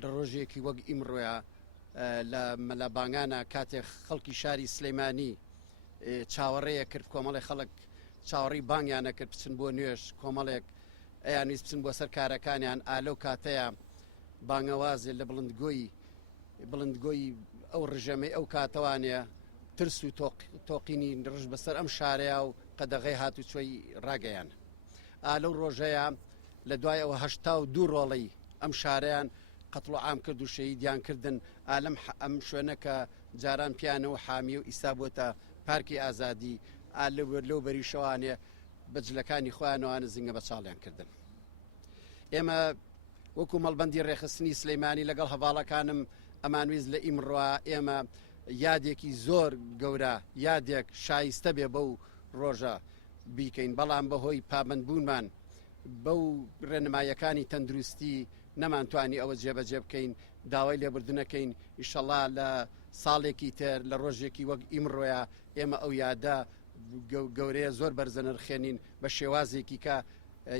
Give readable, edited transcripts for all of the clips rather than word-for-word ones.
لە ڕۆژێکی وەک ئیمڕۆیە لە بانگانە کاتێک خەڵکی شاری سلەیمانی چاوەڕێیە کرد کۆمەڵی خەڵک چاوەڕی بانگیانە کرد بچن بۆ نوێژ کۆمەڵێک ئەیان ویست بچن بۆ سەر کارەکانیان ئالەو کاتەیە بانگەوازێ لە بڵندگۆی ئەو ڕژەمەی ئەو کاتەوانەیە ترس و تۆقینی ڕژ بەسەر ئەم شارەیە و قەدەغەی هاتوچۆی ڕاگەیان ئالەو ڕۆژەیە لە دوای ئەوە 82 ڕۆڵەی ئەم شارەیان قەتڵ و عام کرد و شەهیدیان کردن ئالەم ئەم شوێنە کە جاران پیانەوە حامی و ئیسا بۆتە پارکی ئازادی لەو بەری شەوانێ بەجلەکانی خۆیانەوەوانە زیngە بە چاڵیان کردن. ئێمە وەکو مەڵبەندی ڕێخستنی سلەیمانی لەگەڵ هەواڵەکانم ئەمانویست لە ئیمڕوا ئێمە یادێکی زۆر گەورە یادێک شایستە بێ بەو ڕۆژە بیکەین بەڵام بەهۆی پابندبوونمان بەو ڕێنمایەکانی تەندروستی نەمانتوانی ئەوە جێبەجێ بکەین داوای لێبوردنەکەین ئیشەڵا لە ساڵێکی تر لە ڕۆژێکی وەک ئیمڕۆیە ئێمە ئەو یادە گەورەیە زۆر بەرزەنرخێنین بە شێوازێکی کە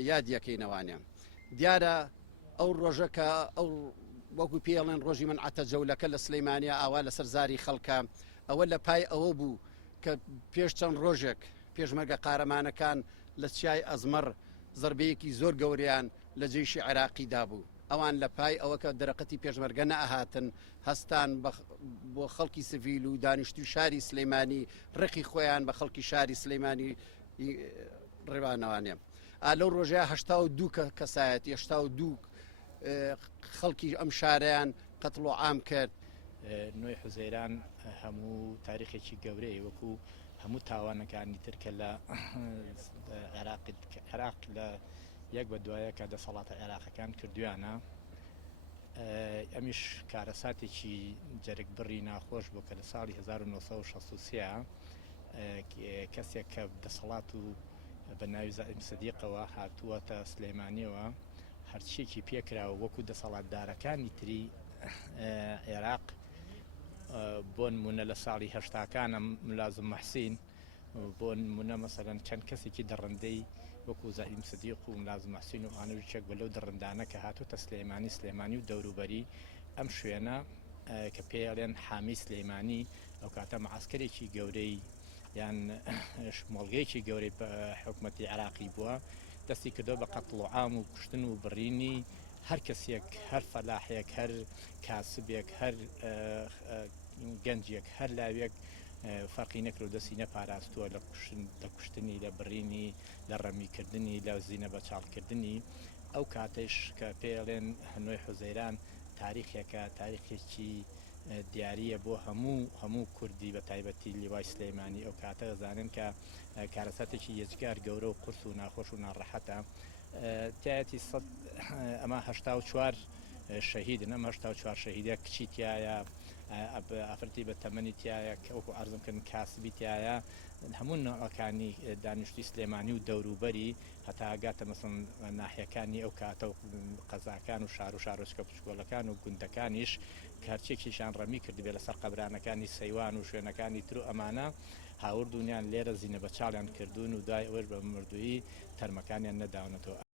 یادیەکەینەوانە دیارە ئەو ڕۆژەکە ئەو وەکو پێڵێن ڕۆژی من عەتەجەولەکە لە سلەیمانیا ئاوا لەسەر زاری خەڵکە ئەوە لە پای ئەوە بوو کە پێش چەند ڕۆژێک پێشمەرگە قارەمانەکان لە چیای ئەزمەر زەربەیەکی زۆر گەوریان لە جێیشی عێراقیدا بوو ئەوان لە پای ئەوە کە دەرەقەتی پێشمەرگە نەئەهاتن هەستان بۆ خەڵکی سڤیل و دانیشتوی شاری سلەیمانی ڕقی خۆیان بە خەڵکی شاری سلەیمانی ڕێوانەوانێ لەو ڕۆژەیە 82 کەسایەتی 82 خەڵکی ئەم شارەیان قەتڵ و عام کرد. نوێی حوزەیران هەموو تاریخێکی گەورەی وەکو هەموو تاوانەکانی ترکە لە عێراق لە یەک بە دوایە کە دەسەڵاتە عێراقەکان کردویانە ئەمیش کارەساتێکی جەرگ بڕی ناخۆش بوو کە لە ساڵی 1963 کەسێک کە دەسەڵات و بە ناوی زائیم سەدیقەوە هاتووەتە سلەیمانیەوە هەرچیەکی پێکراوە وەکو دەسەڵاتدارەکانی تری عێراق بۆ نمونە لە ساڵی هەشتاکانە ملازم مەحسین بۆ نمونە مەسەلەن چەند کەسێکی دەڕەندەی وەکو زائیم سەدیق و ملازم مەحسین و ئانوچێک بە لەو دەڕندانە کە هاتووەتە سلەیمانی و دەوروبەری ئەم شوێنە کە پێڵێن حامی سلەیمانی ئەو کاتە معسکرێکی گەورەی یان مۆڵگەیەکی گەورەی حکومەتی عێراقی بووە دەستی کردو بە قەتڵ و عام و کوشتن و بڕینی هەر کەسێک هەر فەلاحێک هەر کاسبێک هەر گەنجێک هەر لاوێک فەرقی نەکرد و دەستی نەپاراستووە لە کوشتنی لە بڕینی لە ڕەمیکردنی لە زینە بە چاڵکردنی ئەو کاتەش کە پێڵێن نوێی حوزەیران تاریخێکە تاریخێکی دیاریە بۆ هەموو کوردی بە تایبەتی لیوای سلەیمانی ئەو کاتە دەزانن کە کارەساتێکی یەجگار گەورە و قورس و ناخۆش و ناڕەحەتە تایەتی ئەمە 84 شەهیدن ئەم 84 شەهیدە کچی تایە ئافرەتی بە تەمەنی تایە کە وەکو عەرزم کردن کاسبی تایە هەموو نەوەکانی دانیشتوی سلەیمانی و دەوروبەری هەتا ئاگاتە مەسەڵەن ناحیەکانی ئەو کاتە و قەزاکان و شارۆچکە پشکۆڵەکان و گوندەکانیش کارچێکیشان ڕەمی کردبێت لەسەر قەبرانەکانی سەیوان و شوێنەکانی تر و ئەمانە هاوردونیان لێرە زینە بە چاڵیان کردوون و دوای ئەوەش بە مردویی تەرمەکانیان نەداونەتەوە.